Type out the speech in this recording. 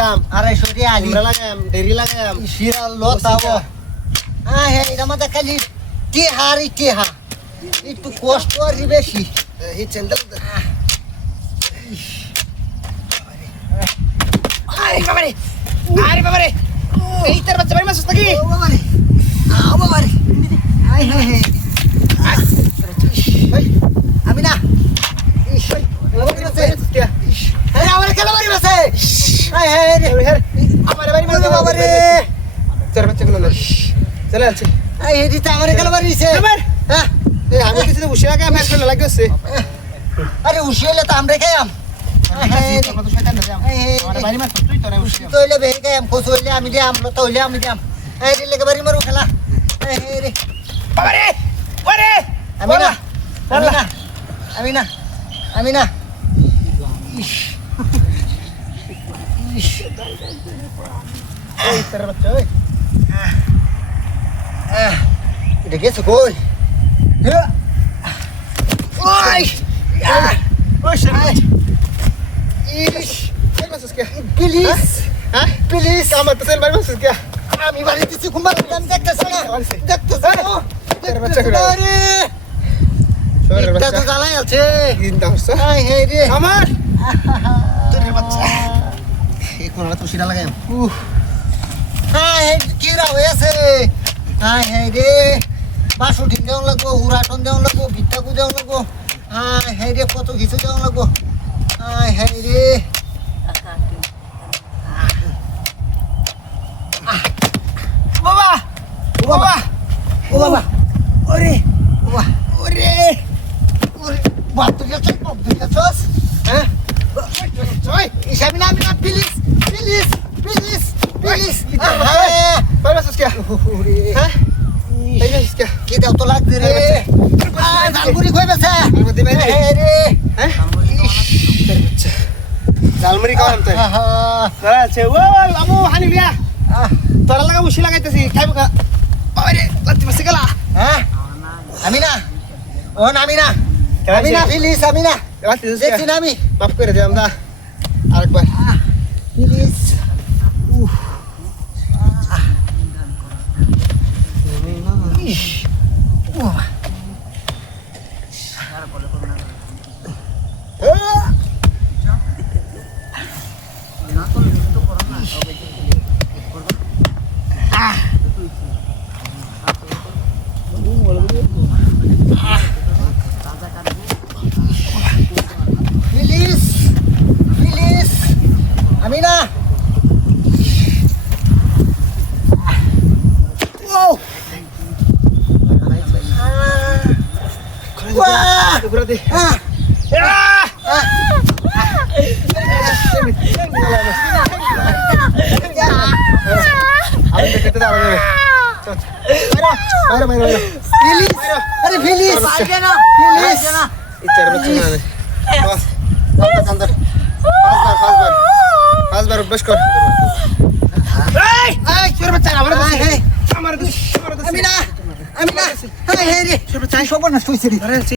দাম 250 টি আলি আমরা লাগাম দেরি লাগাম শিরা লতাও হ্যাঁ এটা মধ্যে খালি টিহারি টিহা একটু কষ্ট আর বেশি এই চ্যান্ডেল আরে বাবারে এই তার বাচ্চা ভাই মাছ নাকি ও বাবারে আই হ্যাঁ হ্যাঁ আমি না আরে আমার কেন মারি বসে হ্যাঁ হ্যাঁ আমার বাড়ি মাছ বাবারে তার বাচ্চা গুলো না চলে আসছে এই এদিকে আমার কেন মারিছে হ্যাঁ এই আমি কিছু বসে আগে ম্যাচ খেলা লাগছে আরে উশিলে তো আমরা খাইম তইলে বেই খাইম খোস হইলে আমি দিয়াম লতা হইলে আমি দিয়াম এই রে লেগে বাড়ি মারু খেলা এই রে বাবারে ওরে আমি না এই তার বাচ্চা ওই এটা গেছে কই ওই ওই শালা ইস এই মাছ কে প্লিজ হ্যাঁ প্লিজ আমার তো সেল বাড়ি মাছ কে আমি বাড়ি দিছি কুমার আমি দেখতেছি না তার বাচ্চা গুলো আরে শোরের এটা বাচ্চা তো জ্বালাই আছে চিন্তা হচ্ছে আই হে রে আমার তোর বাচ্চা এই কোনটা তো শিরা লাগাই হ্যাঁ কিরা হয়েছে হ্যাঁ হ্যাঁ রে বাসু ঠিক দেওয়া লাগবো হুরাটন দেওয়া লাগবো ভিত্তাকু দেওয়া লাগবো হ্যাঁ হ্যাঁ রে কত কিছু দেওয়া লাগবো হ্যাঁ হ্যাঁ রে বাবা ও বাবা ও বাবা ওরে বাবা ওরে ওরে বাপ তুই গেছস হ্যাঁ ওই আমি না প্লিজ প্লিজ প্লিজ প্লিজ বাড়ি মাছ কে হ্যাঁ এই মাছ কে কি দাও তো লাগবে রে জালমুড়ি কই বেছে মধ্যে বাইরে রে হ্যাঁ তোর বাচ্চা জালমুড়ি খাওয়াম তো হ্যাঁ আচ্ছা ও বাবু হানি লিয়া তোরা লাগা বসে লাগাইতেছি খাইব কা আরে লাতি বসে গেলা হ্যাঁ আমি না প্লিজ আমি না লাতি দেখছি না আমি মাফ করে দে আমরা আরেকবার প্লিজ প্লিজ প্লিজ আমি না ও ঘুরে দে আমি দেখতে দাও রে বাইরে বাইরে বাইরে প্লিজ আরে প্লিজ প্লিজ ইচ্ছার বাচ্চা না পাঁচবার বস কর এই এই তোর বাচ্চা আমার আমার আমি না হে রে সর্বনাশ হইছে রে